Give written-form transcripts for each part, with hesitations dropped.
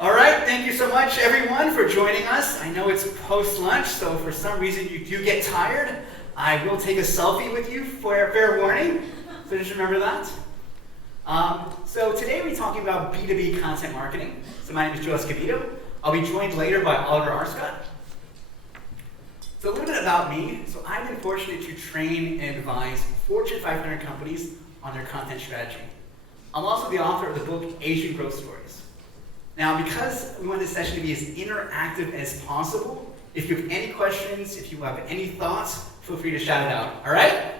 All right, thank you so much, everyone, for joining us. I know it's post-lunch, so if for some reason you do get tired, I will take a selfie with you for fair warning, so just remember that. So today we're talking about B2B content marketing. So my name is Escobedo. I'll be joined later by Oliver Arscott. So a little bit about me. So I've been fortunate to train and advise Fortune 500 companies on their content strategy. I'm also the author of the book Asian Growth Stories. Now, because we want this session to be as interactive as possible, if you have any questions, if you have any thoughts, feel free to shout it out. All right?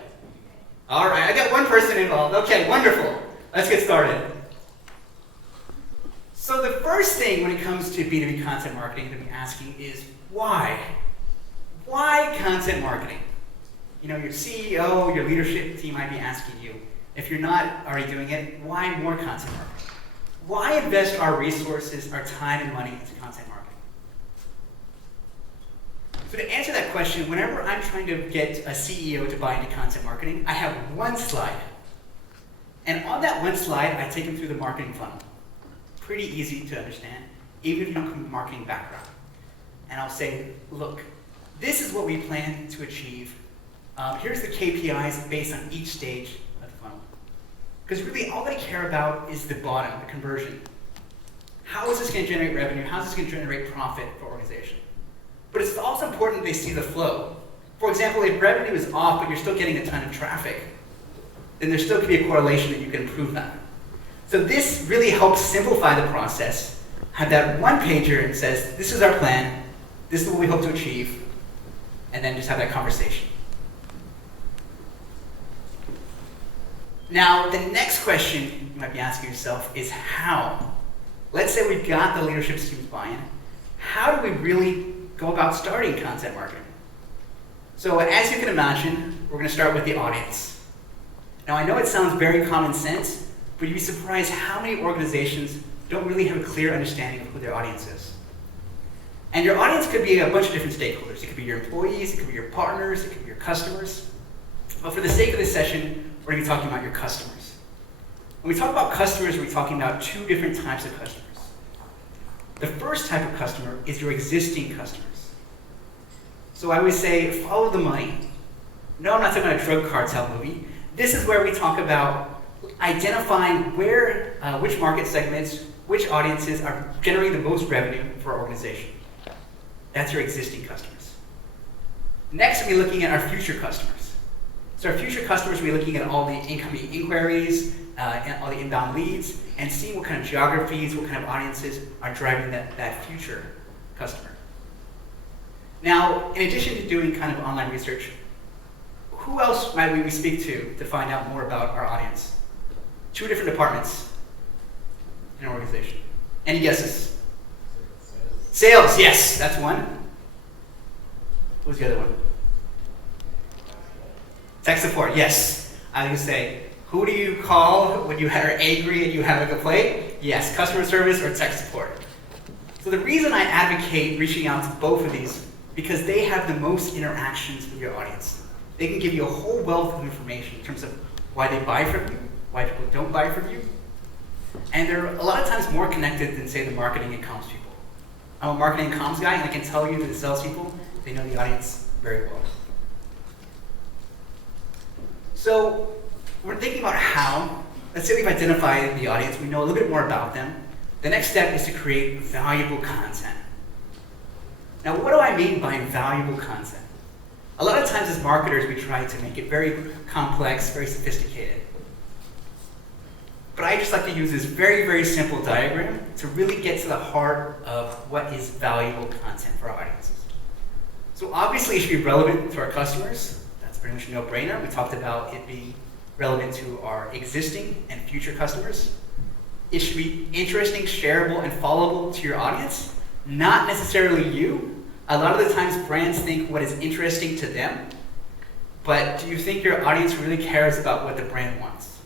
All right, I got one person involved. Okay, wonderful. Let's get started. So the first thing when it comes to B2B content marketing to be asking is why? Why content marketing? You know, your CEO, your leadership team might be asking you, if you're not already doing it, why more content marketing? Why invest our resources, our time and money into content marketing? So to answer that question, whenever I'm trying to get a CEO to buy into content marketing, I have one slide. And on that one slide, I take them through the marketing funnel. Pretty easy to understand, even if you don't come from a marketing background. And I'll say, look, this is what we plan to achieve. Here's the KPIs based on each stage of the funnel. Because really all they care about is the bottom, the conversion. How is this going to generate revenue? How is this going to generate profit for organization? But it's also important they see the flow. For example, if revenue is off, but you're still getting a ton of traffic, then there still could be a correlation that you can improve that. So this really helps simplify the process. Have that one pager and says, this is our plan, this is what we hope to achieve, and then just have that conversation. Now, the next question you might be asking yourself is how? Let's say we've got the leadership team's buy-in. How do we really go about starting content marketing? So as you can imagine, we're going to start with the audience. Now, I know it sounds very common sense, but you'd be surprised how many organizations don't really have a clear understanding of who their audience is. And your audience could be a bunch of different stakeholders. It could be your employees, it could be your partners, it could be your customers. But for the sake of this session, we're going to be talking about your customers. When we talk about customers, we're talking about two different types of customers. The first type of customer is your existing customers. So I always say, follow the money. No, I'm not talking about a drug cartel movie. This is where we talk about identifying which market segments, which audiences are generating the most revenue for our organization. That's your existing customers. Next, we'll be looking at our future customers. So our future customers, we'll be looking at all the incoming inquiries, and all the inbound leads, and seeing what kind of geographies, what kind of audiences are driving that future customer. Now, in addition to doing kind of online research, who else might we speak to find out more about our audience? Two different departments in an organization. Any guesses? Sales, yes, that's one. What was the other one? Tech support, yes. I was going to say, who do you call when you are angry and you have a complaint? Yes, customer service or tech support. So the reason I advocate reaching out to both of these, because they have the most interactions with your audience. They can give you a whole wealth of information in terms of why they buy from you, why people don't buy from you. And they're a lot of times more connected than, say, the marketing and comms people. I'm a marketing and comms guy, and I can tell you that the salespeople, they know the audience very well. So we're thinking about how. Let's say we've identified the audience, we know a little bit more about them. The next step is to create valuable content. Now, what do I mean by valuable content? A lot of times as marketers, we try to make it very complex, very sophisticated. But I just like to use this very, very simple diagram to really get to the heart of what is valuable content for our audiences. So obviously it should be relevant to our customers. That's pretty much a no-brainer. We talked about it being relevant to our existing and future customers. It should be interesting, shareable, and followable to your audience, not necessarily you. A lot of the times brands think what is interesting to them, but do you think your audience really cares about what the brand wants?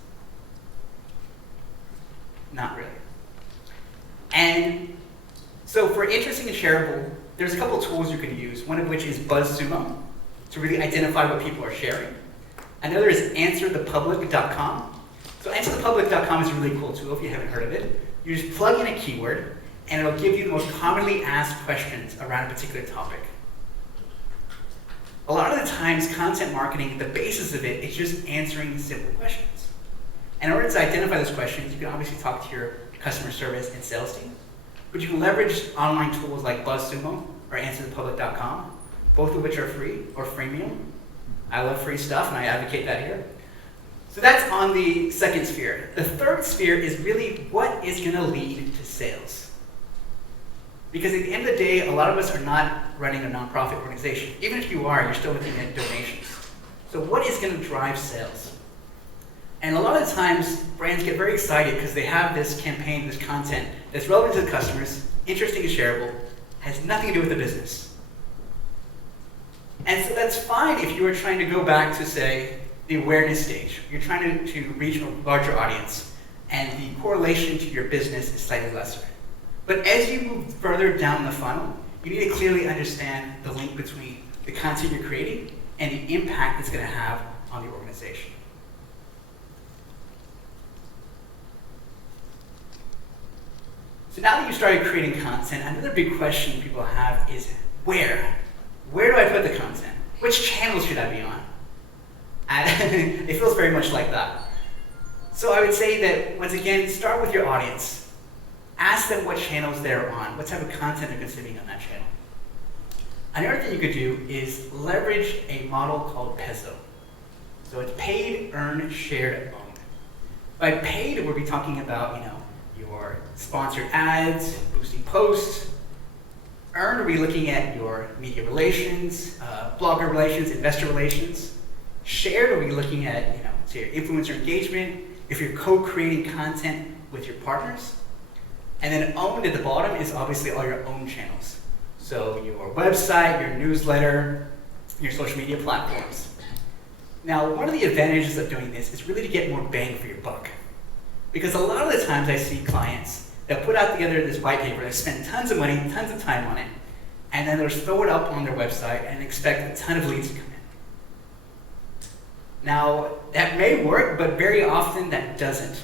Not really. And so for interesting and shareable, there's a couple tools you can use, one of which is BuzzSumo, to really identify what people are sharing. Another is answerthepublic.com. So answerthepublic.com is a really cool tool if you haven't heard of it. You just plug in a keyword, and it'll give you the most commonly asked questions around a particular topic. A lot of the times, content marketing, the basis of it is just answering simple questions. And in order to identify those questions, you can obviously talk to your customer service and sales team, but you can leverage online tools like BuzzSumo or AnswerThePublic.com, both of which are free or freemium. I love free stuff, and I advocate that here. So that's on the second sphere. The third sphere is really what is going to lead to sales. Because at the end of the day, a lot of us are not running a nonprofit organization. Even if you are, you're still looking at donations. So what is going to drive sales? And a lot of the times, brands get very excited because they have this campaign, this content that's relevant to the customers, interesting and shareable, has nothing to do with the business. And so that's fine if you are trying to go back to, say, the awareness stage. You're trying to reach a larger audience, and the correlation to your business is slightly lesser. But as you move further down the funnel, you need to clearly understand the link between the content you're creating and the impact it's going to have on the organization. So now that you've started creating content, another big question people have is where? Where do I put the content? Which channels should I be on? And it feels very much like that. So I would say that, once again, start with your audience. Ask them what channels they're on, what type of content they're consuming on that channel. Another thing you could do is leverage a model called PESO. So it's paid, earned, shared, owned. By paid, we'll be talking about, your sponsored ads, boosting posts. Earned, we'll be looking at your media relations, blogger relations, investor relations. Shared, we'll be looking at, so your influencer engagement, if you're co-creating content with your partners. And then owned at the bottom is obviously all your own channels. So your website, your newsletter, your social media platforms. Now, one of the advantages of doing this is really to get more bang for your buck. Because a lot of the times I see clients that put out together this white paper, they spend tons of money, tons of time on it, and then they'll throw it up on their website and expect a ton of leads to come in. Now, that may work, but very often that doesn't.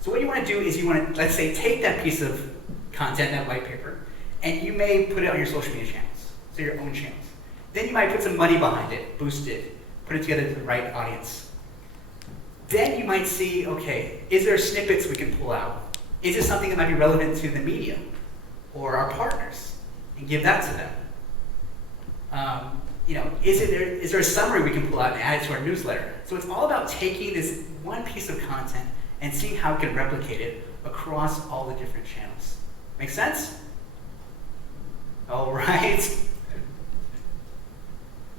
So what you want to do is you want to, let's say, take that piece of content, that white paper, and you may put it on your social media channels, so your own channels. Then you might put some money behind it, boost it, put it together to the right audience. Then you might see, okay, is there snippets we can pull out? Is this something that might be relevant to the media or our partners, and give that to them? Is there a summary we can pull out and add it to our newsletter? So it's all about taking this one piece of content and seeing how we can replicate it across all the different channels. Make sense? All right.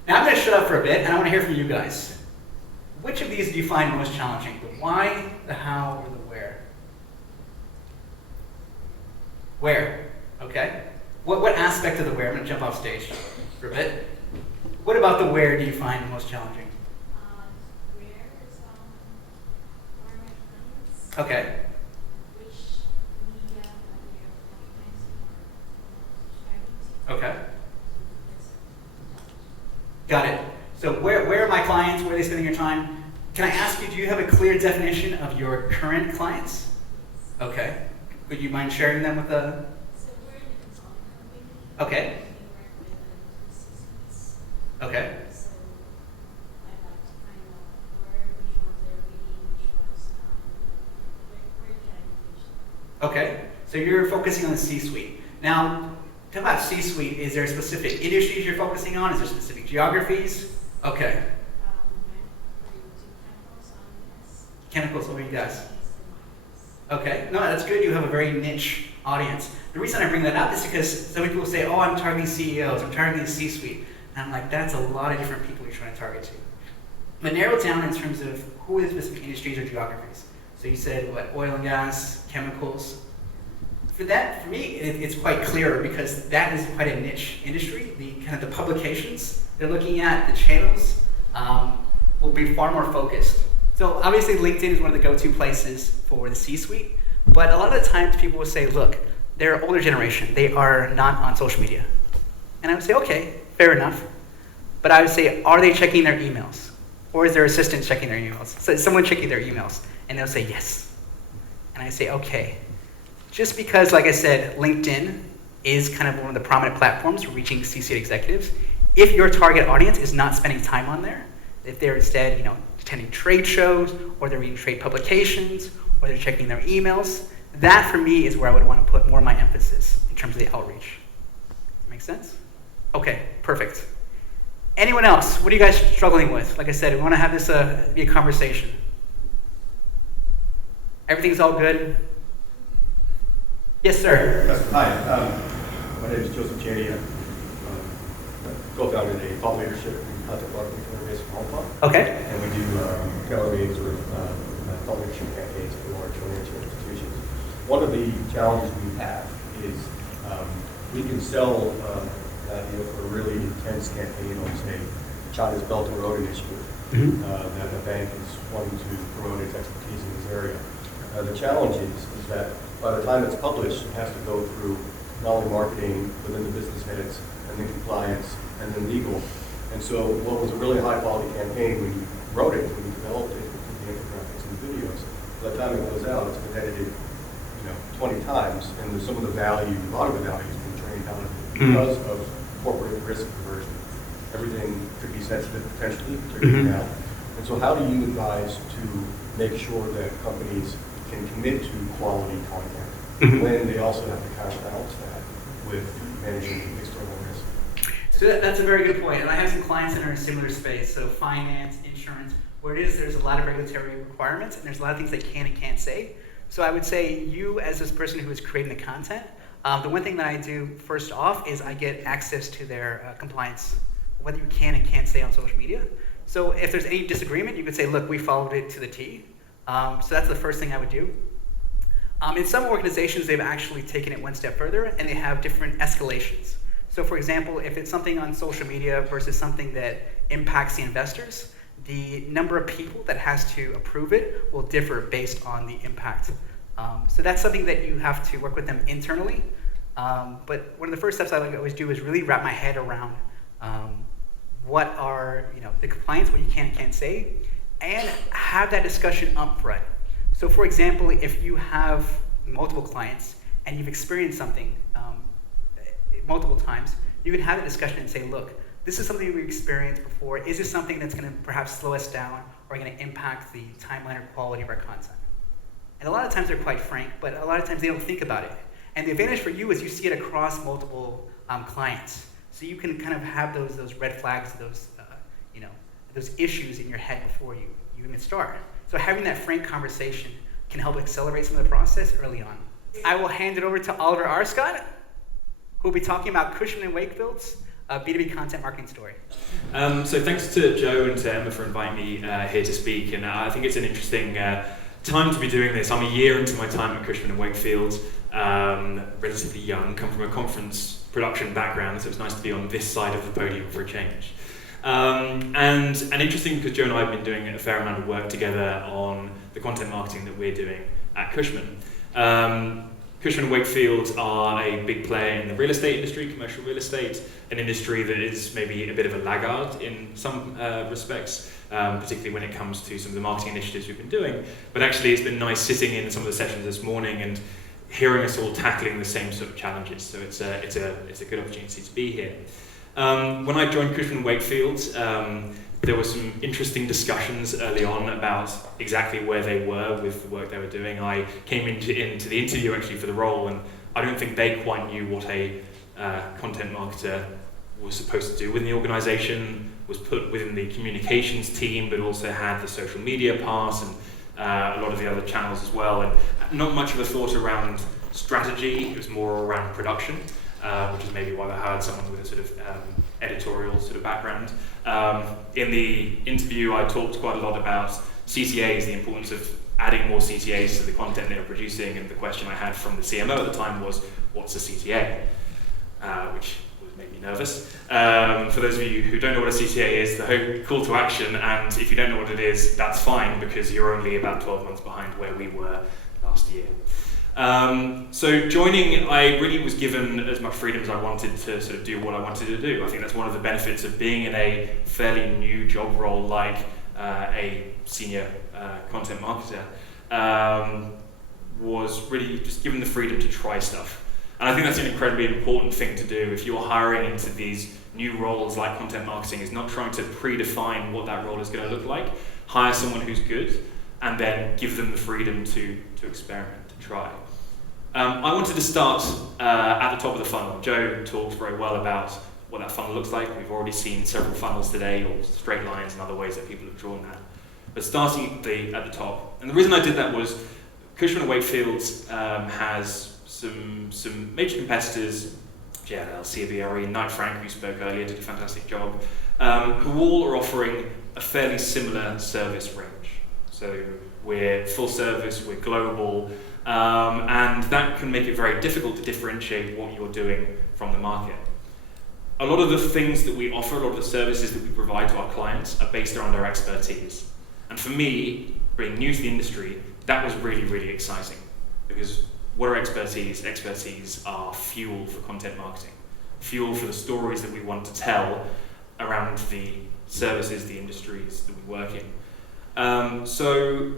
Now I'm going to shut up for a bit, and I want to hear from you guys. Which of these do you find most challenging? The why, the how, or the where? Where? Okay. What aspect of the where? I'm going to jump off stage for a bit. What about the where do you find most challenging? Where is where are my clients? Okay. Which media are they advertising or subscribing to? Okay. Got it. So where are my clients? Where are they spending your time? Can I ask you, do you have a clear definition of your current clients? Okay. Would you mind sharing them with the... So we're in a consulting company. Okay. We work with C-suites. Okay. So I'd like to find out which ones they're reading, which ones we're getting engaged. Okay. So you're focusing on the C-suite. Now, talk about C-suite. Is there specific industries you're focusing on? Is there specific geographies? Okay. We're using chemicals on this. Chemicals, what do you guys? Okay, no, that's good. You have a very niche audience. The reason I bring that up is because so many people say, oh, I'm targeting CEOs, I'm targeting the C-suite. And I'm like, that's a lot of different people you're trying to target to. But narrow it down in terms of who is specific industries or geographies. So you said, what, oil and gas, chemicals. For me, it's quite clear because that is quite a niche industry. The kind of the publications they're looking at, the channels, will be far more focused. So obviously LinkedIn is one of the go-to places for the C-suite, but a lot of the times people will say, look, they're older generation, they are not on social media. And I would say, okay, fair enough. But I would say, are they checking their emails? Or is their assistant checking their emails? So is someone checking their emails? And they'll say, yes. And I say, okay. just because, like I said, LinkedIn is kind of one of the prominent platforms for reaching C-suite executives. If your target audience is not spending time on there, if they're instead, attending trade shows, or they're reading trade publications, or they're checking their emails, that for me is where I would want to put more of my emphasis in terms of the outreach. Make sense? Okay, perfect. Anyone else? What are you guys struggling with? Like I said, we want to have this be a conversation. Everything's all good? Yes, sir. Yes, hi. My name is Joseph Cheney. I'm co-founded a thought leadership and content marketing firm based in Hong Kong. Okay. And we do tailor-made sort of thought leadership campaigns for large financial institutions. One of the challenges we have is we can sell that for a really intense campaign on, say, China's Belt and Road Initiative, that a bank is wanting to promote its expertise in this area. The challenge is that by the time it's published, it has to go through not only marketing, but then the business heads, and then compliance, and then legal. And so what was a really high-quality campaign when you wrote it, when you developed it, with the infographics and the videos, by the time it goes out, it's been edited 20 times, and there's some of the value, a lot of the value has been drained out of it because of corporate risk aversion. Everything could be sensitive potentially, particularly now. And so how do you advise to make sure that companies can commit to quality content when they also have to counterbalance that with managing external risk? So that's a very good point. And I have some clients that are in a similar space, so finance, insurance, where there's a lot of regulatory requirements and there's a lot of things they can and can't say. So I would say you, as this person who is creating the content, the one thing that I do first off is I get access to their compliance, what you can and can't say on social media. So if there's any disagreement, you could say, look, we followed it to the T. So that's the first thing I would do. In some organizations, they've actually taken it one step further, and they have different escalations. So for example, if it's something on social media versus something that impacts the investors, the number of people that has to approve it will differ based on the impact. So that's something that you have to work with them internally. But one of the first steps I always do is really wrap my head around what are the compliance, what you can and can't say, and have that discussion up front. So for example, if you have multiple clients and you've experienced something multiple times, you can have that discussion and say, look, this is something we experienced before. Is this something that's going to perhaps slow us down or going to impact the timeline or quality of our content? And a lot of times they're quite frank, but a lot of times they don't think about it. And the advantage for you is you see it across multiple clients. So you can kind of have those red flags, those issues in your head before you even start. So having that frank conversation can help accelerate some of the process early on. I will hand it over to Oliver Arscott, who will be talking about Cushman & Wakefield's B2B content marketing story. So thanks to Joe and to Emma for inviting me here to speak, and I think it's an interesting time to be doing this. I'm a year into my time at Cushman & Wakefield, relatively young, come from a conference production background, so it's nice to be on this side of the podium for a change. And interesting because Joe and I have been doing a fair amount of work together on the content marketing that we're doing at Cushman. Cushman & Wakefield are a big player in the real estate industry, commercial real estate, an industry that is maybe a bit of a laggard in some respects, particularly when it comes to some of the marketing initiatives we've been doing. But actually it's been nice sitting in some of the sessions this morning and hearing us all tackling the same sort of challenges. So it's a good opportunity to be here. When I joined Cushman & Wakefield, there were some interesting discussions early on about exactly where they were with the work they were doing. I came into the interview actually for the role, and I don't think they quite knew what a content marketer was supposed to do within the organization, was put within the communications team, but also had the social media part and a lot of the other channels as well. And not much of a thought around strategy, it was more around production. Which is maybe why I hired someone with a sort of editorial sort of background. In the interview, I talked quite a lot about CTAs, the importance of adding more CTAs to the content they were producing, and the question I had from the CMO at the time was, what's a CTA? Which made me nervous. For those of you who don't know what a CTA is, the call to action, and if you don't know what it is, that's fine, because you're only about 12 months behind where we were last year. So joining, I really was given as much freedom as I wanted to sort of do what I wanted to do. I think that's one of the benefits of being in a fairly new job role like a senior content marketer. was really just given the freedom to try stuff. And I think that's an incredibly important thing to do if you're hiring into these new roles like content marketing, is not trying to predefine what that role is going to look like. Hire someone who's good and then give them the freedom to experiment, to try. I wanted to start at the top of the funnel. Joe talked very well about what that funnel looks like. We've already seen several funnels today, or straight lines and other ways that people have drawn that. But starting at the top, and the reason I did that was Cushman & Wakefield has some major competitors, JLL, CBRE, Knight Frank, who spoke earlier, did a fantastic job, who all are offering a fairly similar service range. So we're full service, we're global, and that can make it very difficult to differentiate what you're doing from the market. A lot of the things that we offer, a lot of the services that we provide to our clients are based around our expertise. And for me, being new to the industry, that was really, really exciting. Because what are expertise? Expertise are fuel for content marketing, fuel for the stories that we want to tell around the services, the industries that we work in. So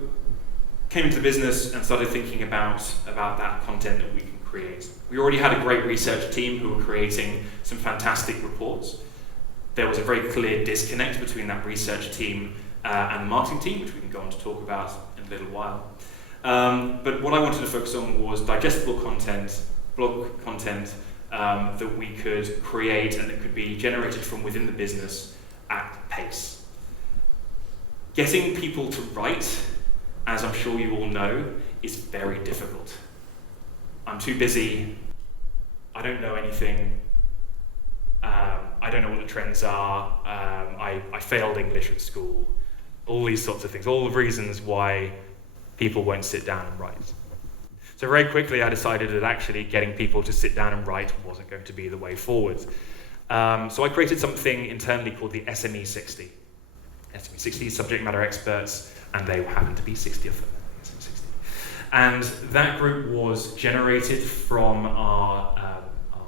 came into the business and started thinking about that content that we can create. We already had a great research team who were creating some fantastic reports. There was a very clear disconnect between that research team and the marketing team, which we can go on to talk about in a little while. But what I wanted to focus on was digestible content, blog content that we could create and that could be generated from within the business at pace. Getting people to write, as I'm sure you all know, is very difficult. I'm too busy, I don't know anything, I don't know what the trends are, I failed English at school, all these sorts of things, all the reasons why people won't sit down and write. So very quickly I decided that actually getting people to sit down and write wasn't going to be the way forward. So I created something internally called the SME 60. SME 60 subject matter experts, and they happen to be 60 of them. SME 60. And that group was generated from our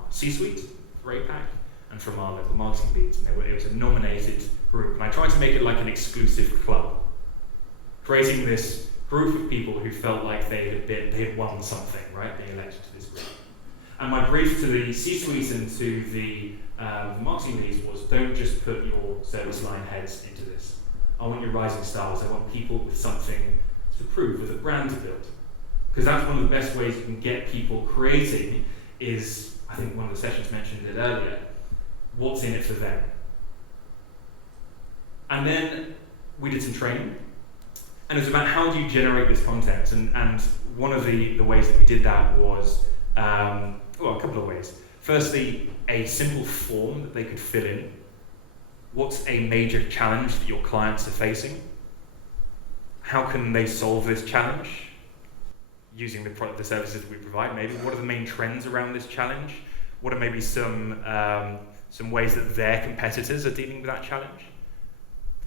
C-suite for APAC and from our local marketing leads. And it was a nominated group. And I tried to make it like an exclusive club, creating this group of people who felt like they had won something, right, being elected to this group. And my brief to the C-suite and to the marketing leads was, don't just put your service line heads into this. I want your rising stars. I want people with something to prove, with a brand to build. Because that's one of the best ways you can get people creating is, I think one of the sessions mentioned it earlier, what's in it for them. And then we did some training. And it was about how do you generate this content. And one of the ways that we did that was, a couple of ways. Firstly, a simple form that they could fill in. What's a major challenge that your clients are facing? How can they solve this challenge? Using the services that we provide, maybe. What are the main trends around this challenge? What are maybe some ways that their competitors are dealing with that challenge?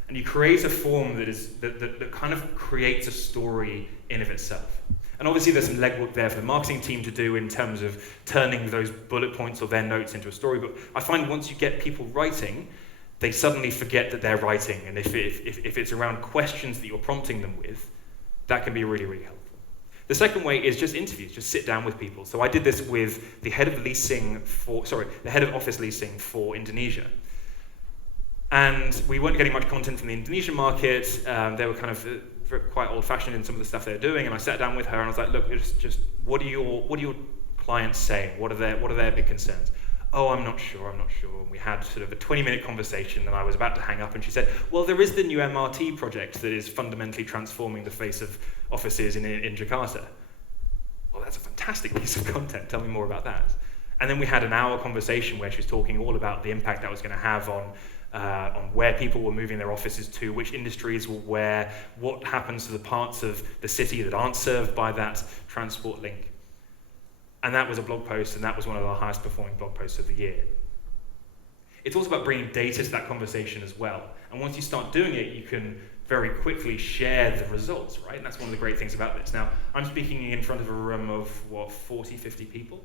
And you create a form that kind of creates a story in of itself. And obviously there's some legwork there for the marketing team to do in terms of turning those bullet points or their notes into a story. But I find once you get people writing, they suddenly forget that they're writing. And if it's around questions that you're prompting them with, that can be really, really helpful. The second way is just interviews, just sit down with people. So I did this with the head of office leasing for Indonesia. And we weren't getting much content from the Indonesian market. They were kind of quite old-fashioned in some of the stuff they were doing. And I sat down with her and I was like, look, just what are your clients saying? What are their big concerns? Oh, I'm not sure. And we had sort of a 20-minute conversation and I was about to hang up and she said, well, there is the new MRT project that is fundamentally transforming the face of offices in Jakarta. Well, that's a fantastic piece of content. Tell me more about that. And then we had an hour conversation where she was talking all about the impact that was going to have on where people were moving their offices to, which industries were where, what happens to the parts of the city that aren't served by that transport link. And that was a blog post, and that was one of our highest performing blog posts of the year. It's also about bringing data to that conversation as well. And once you start doing it, you can very quickly share the results, right? And that's one of the great things about this. Now, I'm speaking in front of a room of, 40, 50 people?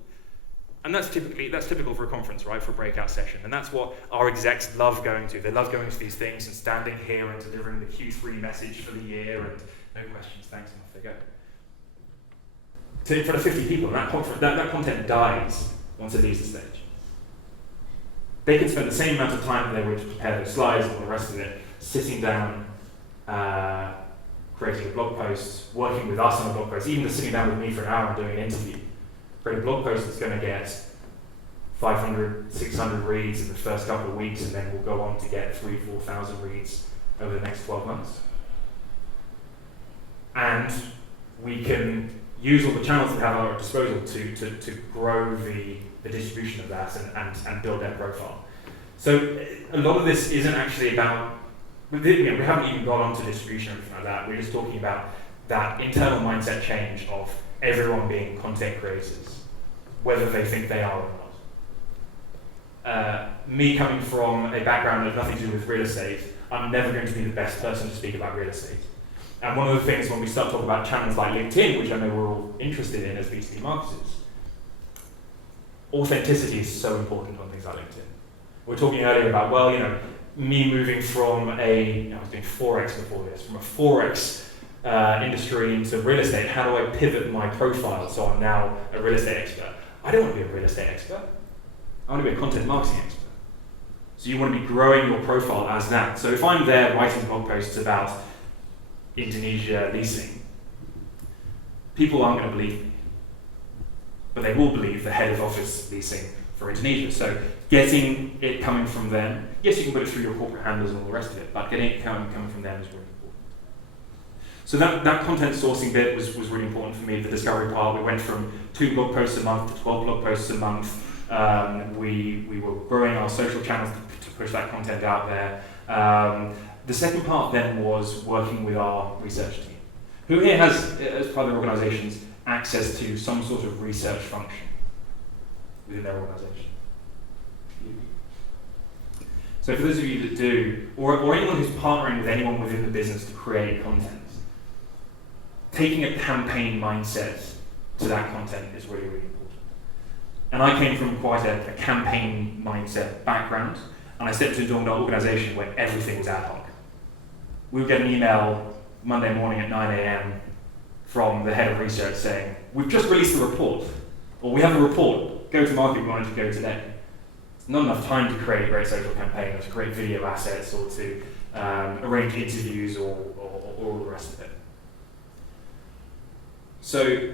And that's typical for a conference, right, for a breakout session. And that's what our execs love going to. They love going to these things and standing here and delivering the Q3 message for the year and no questions, thanks, and off they go. in front of 50 people, and that content dies once it leaves the stage. They can spend the same amount of time that they would to prepare their slides and all the rest of it, sitting down, creating a blog post, working with us on a blog post, even just sitting down with me for an hour and doing an interview. Create a blog post that's going to get 500, 600 reads in the first couple of weeks, and then we'll go on to get 3,000, 4,000 reads over the next 12 months. And we can use all the channels we have at our disposal to grow the distribution of that and build their profile. So a lot of this isn't actually about, we haven't even got onto distribution or anything like that. We're just talking about that internal mindset change of everyone being content creators, whether they think they are or not. Me coming from a background that has nothing to do with real estate, I'm never going to be the best person to speak about real estate. And one of the things when we start talking about channels like LinkedIn, which I know we're all interested in as B2B marketers, authenticity is so important on things like LinkedIn. We were talking earlier about, well, me moving from I was doing Forex before this, from a Forex industry into real estate, how do I pivot my profile so I'm now a real estate expert? I don't want to be a real estate expert. I want to be a content marketing expert. So you want to be growing your profile as that. So if I'm there writing blog posts about Indonesia leasing, people aren't going to believe me, but they will believe the head of office leasing for Indonesia. So getting it coming from them, yes, you can put it through your corporate handles and all the rest of it, but getting it coming from them is really important. So that content sourcing bit was really important for me, the discovery part. We went from 2 blog posts a month to 12 blog posts a month. We were growing our social channels to push that content out there. The second part then was working with our research team. Who here has, as part of their organizations, access to some sort of research function within their organization? So for those of you that do, or anyone who's partnering with anyone within the business to create content, taking a campaign mindset to that content is really, really important. And I came from quite a campaign mindset background, and I stepped into an organization where everything was ad hoc. We would get an email Monday morning at 9 a.m. from the head of research saying, we've just released a report, or we have a report, go to market, we want it to go today. It's not enough time to create a great social campaign, or to create video assets, or to arrange interviews, or all the rest of it. So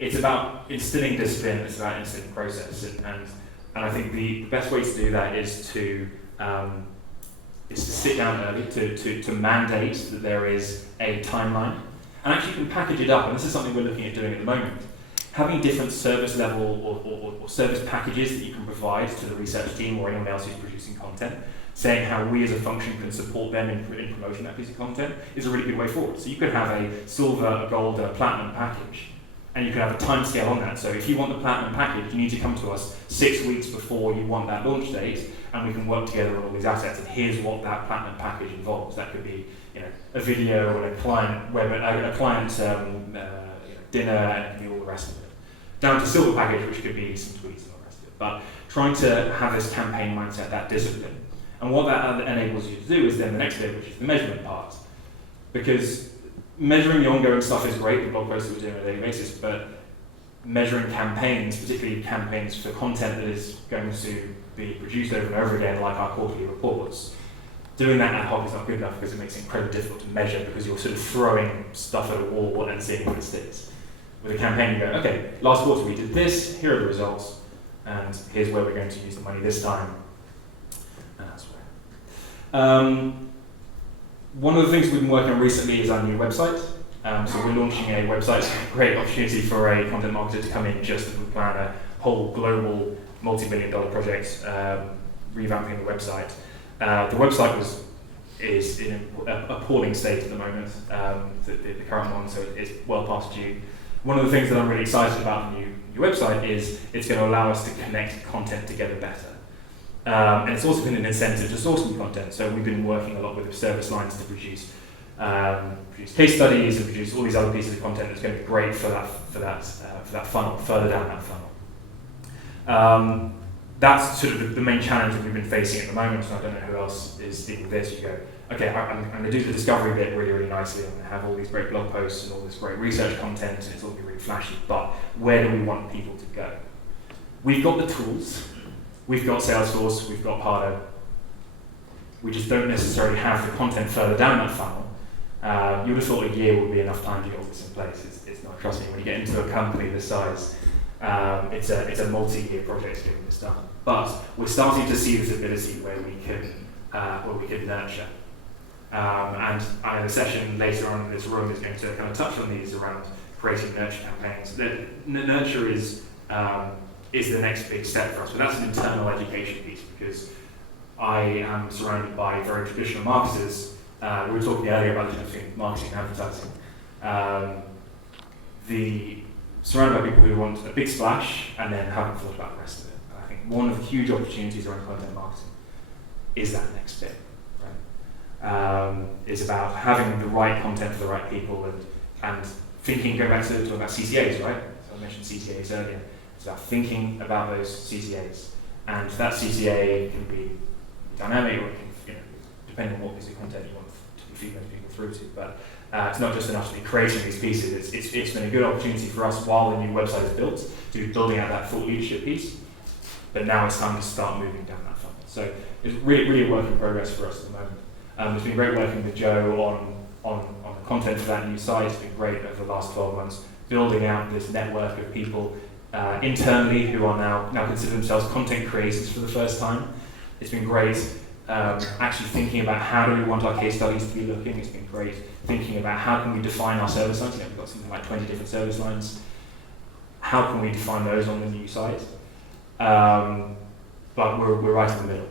it's about instilling discipline, it's about instilling process, and I think the best way to do that is to sit down early, to mandate that there is a timeline, and actually you can package it up, and this is something we're looking at doing at the moment. Having different service level or service packages that you can provide to the research team or anyone else who's producing content, saying how we as a function can support them in promoting that piece of content is a really good way forward. So you could have a silver, a gold, a platinum package, and you can have a time scale on that. So if you want the platinum package, you need to come to us 6 weeks before you want that launch date, and we can work together on all these assets, and here's what that platinum package involves. That could be a video and a client dinner, and it can be all the rest of it. Down to silver package, which could be some tweets and all the rest of it. But trying to have this campaign mindset, that discipline. And what that enables you to do is then the next bit, which is the measurement part. Because measuring the ongoing stuff is great, the blog posts that we're doing on a daily basis, but measuring campaigns, particularly campaigns for content that is going to be produced over and over again, like our quarterly reports, doing that ad hoc is not good enough because it makes it incredibly difficult to measure, because you're sort of throwing stuff at a wall and seeing what it sticks. With a campaign, you go, okay, last quarter we did this, here are the results, and here's where we're going to use the money this time, and that's where. One of the things we've been working on recently is our new website. So we're launching a website. It's a great opportunity for a content marketer to come in just as we plan a whole global multi-million-dollar project, revamping the website. The website is in an appalling state at the moment, the current one, so it's well past due. One of the things that I'm really excited about the new website is it's going to allow us to connect content together better. And it's also been an incentive to source new content. So we've been working a lot with service lines to produce case studies and produce all these other pieces of content that's going to be great for that funnel, further down that funnel. that's sort of the main challenge that we've been facing at the moment, and I don't know who else is dealing with this. You go, okay, I'm going to do the discovery bit really, really nicely. I'm going to have all these great blog posts and all this great research content, and it's all going to be really flashy, but where do we want people to go? We've got the tools. We've got Salesforce, we've got Pardo. We just don't necessarily have the content further down that funnel. You would have thought a year would be enough time to get all this in place. It's not. Trust me, when you get into a company this size, it's a multi-year project getting this done. But we're starting to see this ability where we can nurture. And I have a session later on in this room is going to kind of touch on these around creating nurture campaigns. Nurture is the next big step for us, but that's an internal education piece because I am surrounded by very traditional marketers. We were talking earlier about the difference between marketing and advertising. Surrounded by people who want a big splash and then haven't thought about the rest of it. I think one of the huge opportunities around content marketing is that next bit. Right? It's about having the right content for the right people and thinking, going back to talking about CTAs, right? So I mentioned CTAs earlier. It's about thinking about those CTAs. And that CTA can be dynamic or it can, depending on what piece of content you want to feed those people through to. But it's not just enough to be creating these pieces. It's been a good opportunity for us while the new website is built to be building out that full leadership piece. But now it's time to start moving down that funnel. So it's really a work in progress for us at the moment. It's been great working with Joe on the content for that new site. It's been great over the last 12 months building out this network of people internally who are now consider themselves content creators for the first time. It's been great actually thinking about how do we want our case studies to be looking. It's been great thinking about how can we define our service lines. We've got something like 20 different service lines. How can we define those on the new site? But we're right in the middle.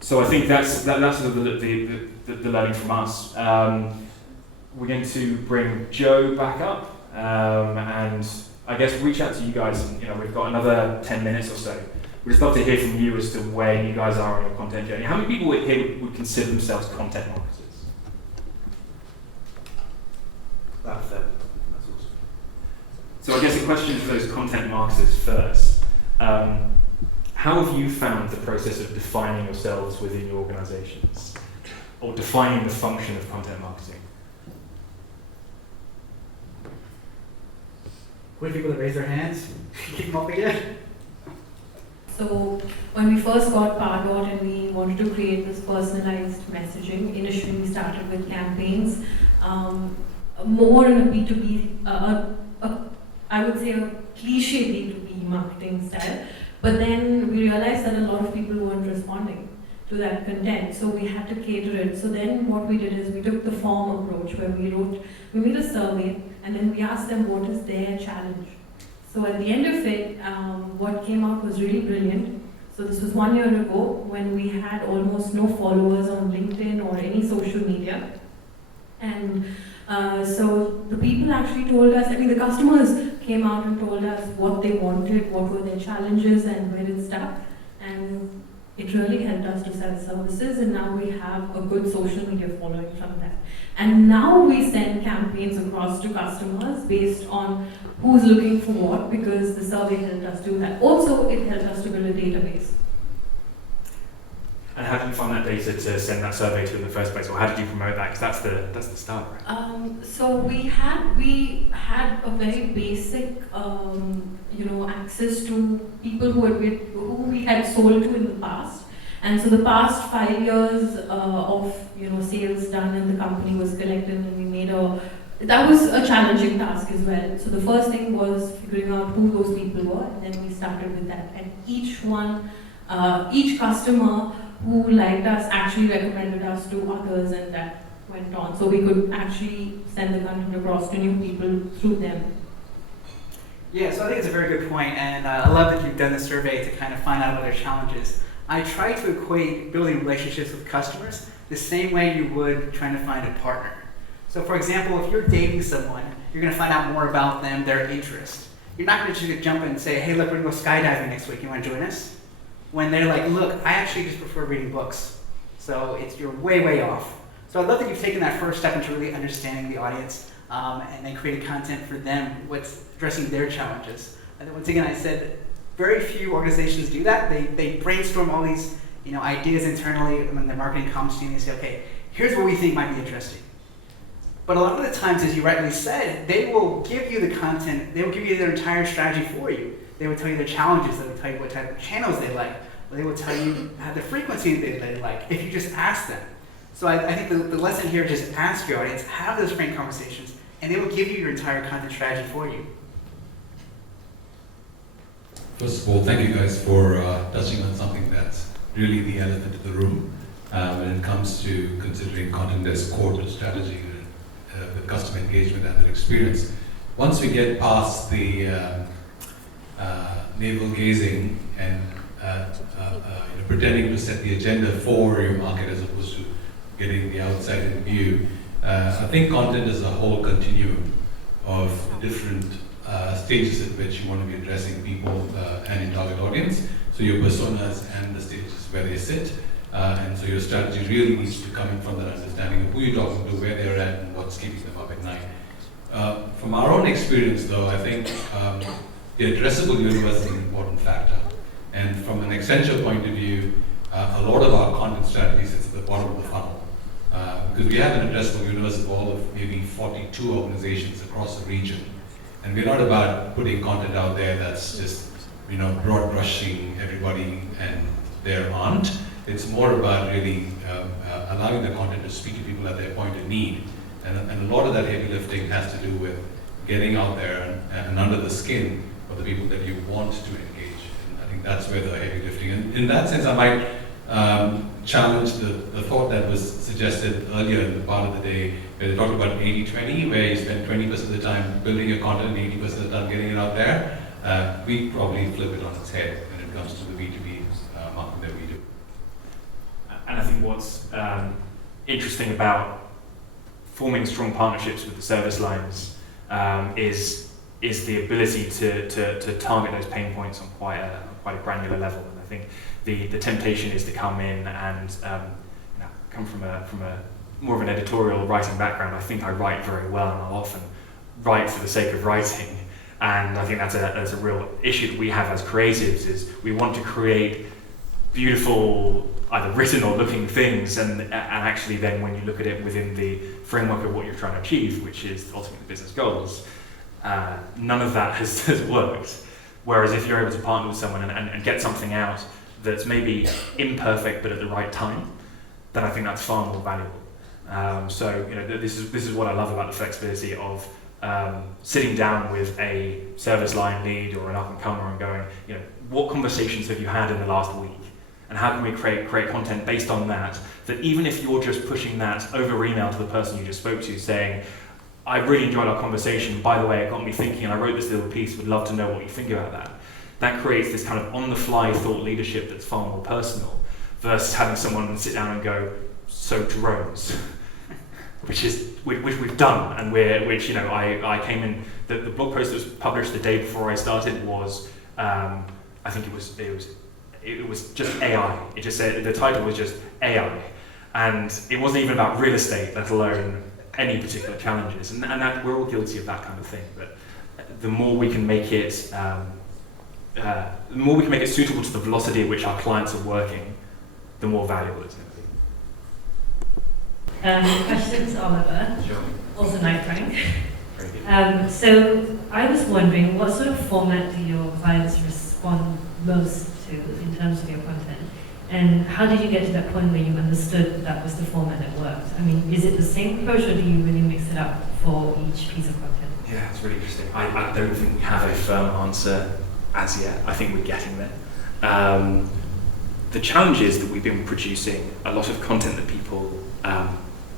So I think that's sort of the learning from us. We're going to bring Joe back up, and I guess reach out to you guys. And, we've got another 10 minutes or so. We'd just love to hear from you as to where you guys are on your content journey. How many people here would consider themselves content marketers? About 30. That's awesome. So I guess a question for those content marketers first. How have you found the process of defining yourselves within your organizations? Or defining the function of content marketing? Quick people that raise their hands, keep them up again. So when we first got Pardot and we wanted to create this personalized messaging, initially we started with campaigns, more in a B2B, I would say a cliche B2B marketing style, but then we realized that a lot of people weren't responding to that content, so we had to cater it. So then what we did is we took the form approach where we made a survey and then we asked them what is their challenge. So at the end of it, what came out was really brilliant. So this was 1 year ago when we had almost no followers on LinkedIn or any social media. And so the people actually told us, the customers came out and told us what they wanted, what were their challenges and where it stuck. And it really helped us to sell services, and now we have a good social media following from that. And now we send campaigns across to customers based on who's looking for what, because the survey helped us do that. Also, it helped us to build a database. And how did you find that data to send that survey to in the first place, or how did you promote that? Because that's the start, right? So we had a very basic, access to people who we had sold to in the past. And so the past 5 years of sales done in the company was collected, and we made that was a challenging task as well. So the first thing was figuring out who those people were, and then we started with that. And each customer who liked us actually recommended us to others, and that went on. So we could actually send the content across to new people through them. Yeah, so I think it's a very good point, and I love that you've done the survey to kind of find out what their challenges. I try to equate building relationships with customers the same way you would trying to find a partner. So for example, if you're dating someone, you're going to find out more about them, their interest. You're not going to just jump in and say, hey, look, we're going to go skydiving next week. You want to join us? When they're like, look, I actually just prefer reading books. So you're way, way off. So I love that you've taken that first step into really understanding the audience and then creating content for them, what's addressing their challenges. And then once again, I said, Very few organizations do that. They brainstorm all these ideas internally, and then the marketing comes to you and they say, okay, here's what we think might be interesting. But a lot of the times, as you rightly said, they will give you the content, they will give you their entire strategy for you. They will tell you their challenges, they will tell you what type of channels they like, or they will tell you the frequency they like, if you just ask them. So I think the lesson here is just ask your audience, have those frank conversations, and they will give you your entire content strategy for you. First of all, thank you guys for touching on something that's really the elephant in the room when it comes to considering content as core to strategy with customer engagement and their experience. Once we get past the navel gazing and pretending to set the agenda for your market as opposed to getting the outside in view, I think content is a whole continuum of different stages at which you want to be addressing people and your target audience. So your personas and the stages where they sit. And so your strategy really needs to come in from that understanding of who you're talking to, where they're at, and what's keeping them up at night. From our own experience, though, I think the addressable universe is an important factor. And from an Accenture point of view, a lot of our content strategy sits at the bottom of the funnel. Because we have an addressable universe of all of maybe 42 organizations across the region. And we're not about putting content out there that's just, broad brushing everybody and their aunt. It's more about really allowing the content to speak to people at their point of need. And a lot of that heavy lifting has to do with getting out there and under the skin of the people that you want to engage. And I think that's where the heavy lifting, and in that sense I might challenge the thought that was suggested earlier in the part of the day, where they talked about 80-20, where you spend 20% of the time building your content and 80% of the time getting it out there. We probably flip it on its head when it comes to the B2B market that we do. And I think what's interesting about forming strong partnerships with the service lines is the ability to target those pain points on quite a granular level. And I think the temptation is to come in and come from a more of an editorial writing background. I think I write very well, and I'll often write for the sake of writing. And I think that's a real issue that we have as creatives, is we want to create beautiful, either written or looking things, and actually then when you look at it within the framework of what you're trying to achieve, which is ultimately business goals, none of that has worked. Whereas if you're able to partner with someone and get something out that's maybe imperfect but at the right time, then I think that's far more valuable. So this is what I love about the flexibility of sitting down with a service line lead or an up-and-comer and going, what conversations have you had in the last week? And how can we create content based on that even if you're just pushing that over email to the person you just spoke to, saying, I really enjoyed our conversation, by the way, it got me thinking, and I wrote this little piece, would love to know what you think about that. That creates this kind of on-the-fly thought leadership that's far more personal, versus having someone sit down and go, so drones, which we've done, and I came in, the blog post that was published the day before I started was, I think it was just AI. It just said, the title was just AI. And it wasn't even about real estate, let alone any particular challenges. And that we're all guilty of that kind of thing. But the more we can make it, suitable to the velocity at which our clients are working, the more valuable it's going to be. Questions, Oliver. Sure. Also Night Frank. Very good. So I was wondering, what sort of format do your clients respond most to in terms of your content? And how did you get to that point where you understood that was the format that worked? I mean, is it the same approach, or do you really mix it up for each piece of content? Yeah, it's really interesting. I don't think we have a firm answer as yet. I think we're getting there. The challenge is that we've been producing a lot of content that people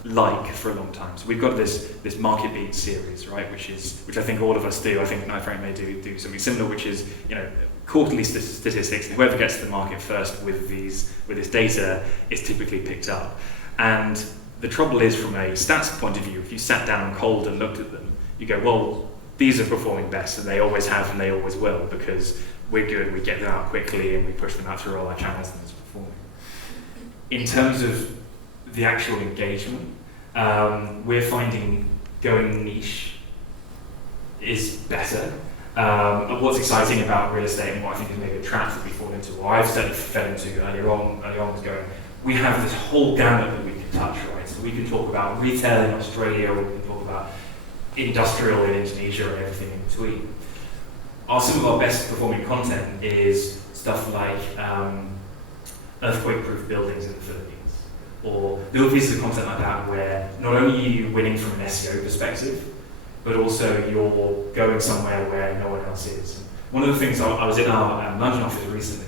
like for a long time. So we've got this Market Beat series, right, which I think all of us do. I think Nightframe may do something similar, which is quarterly statistics. And whoever gets to the market first with this data is typically picked up. And the trouble is, from a stats point of view, if you sat down cold and looked at them, you go, well, these are performing best, and they always have and they always will, because we're good, we get them out quickly and we push them out through all our channels and it's performing. In terms of the actual engagement, we're finding going niche is better. And what's exciting about real estate and what I think is maybe a trap that we fall into, or I've certainly fell into early on was going, we have this whole gamut that we can touch, right? So we can talk about retail in Australia, or we can talk about industrial in Indonesia and everything in between. Some of our best performing content is stuff like earthquake-proof buildings in the Philippines, or little pieces of content like that where not only are you winning from an SEO perspective, but also you're going somewhere where no one else is. One of the things, I was in our London office recently,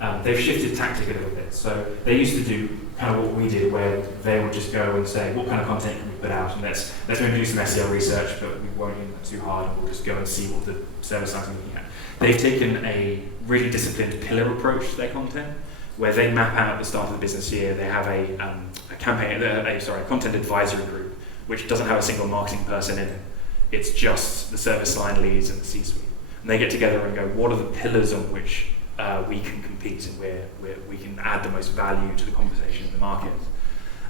and they've shifted tactic a little bit. So they used to do kind of what we did, where they would just go and say, what kind of content can we put out? And let's maybe do some SEO research, but we won't do that too hard, and we'll just go and see what the service lines are looking at. They've taken a really disciplined pillar approach to their content, where they map out at the start of the business year. They have a content advisory group, which doesn't have a single marketing person in it. It's just the service line leads and the C-suite. And they get together and go, what are the pillars on which we can compete and where we can add the most value to the conversation in the market.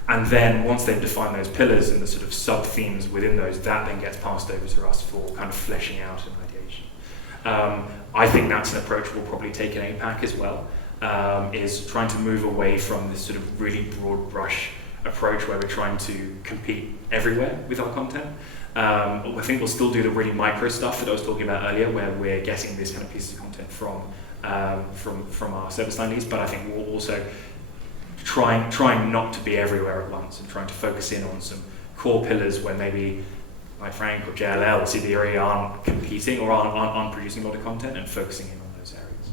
And then once they've defined those pillars and the sort of sub-themes within those, that then gets passed over to us for kind of fleshing out an ideation. I think that's an approach we'll probably take in APAC as well, is trying to move away from this sort of really broad brush approach where we're trying to compete everywhere with our content. I think we'll still do the really micro stuff that I was talking about earlier, where we're getting this kind of pieces of content from our service line leads, but I think we'll also trying not to be everywhere at once and trying to focus in on some core pillars where maybe like Frank or JLL or CBRE aren't competing or aren't producing a lot of content, and focusing in on those areas.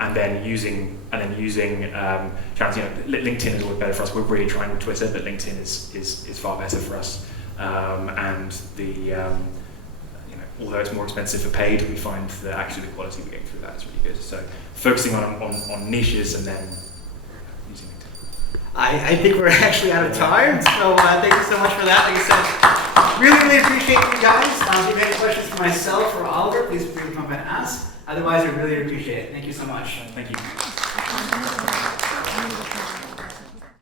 And then using channels, LinkedIn is always better for us. We're really trying with Twitter, but LinkedIn is far better for us. And although it's more expensive for paid, we find that actually the quality we're getting through that is really good. So focusing on niches and then using LinkedIn. I think we're actually out of time, so thank you so much for that. Like I said, really appreciate you guys. If you have any questions for myself or Oliver, please feel free to come and ask. Otherwise, we really appreciate it. Thank you so much. Thank you.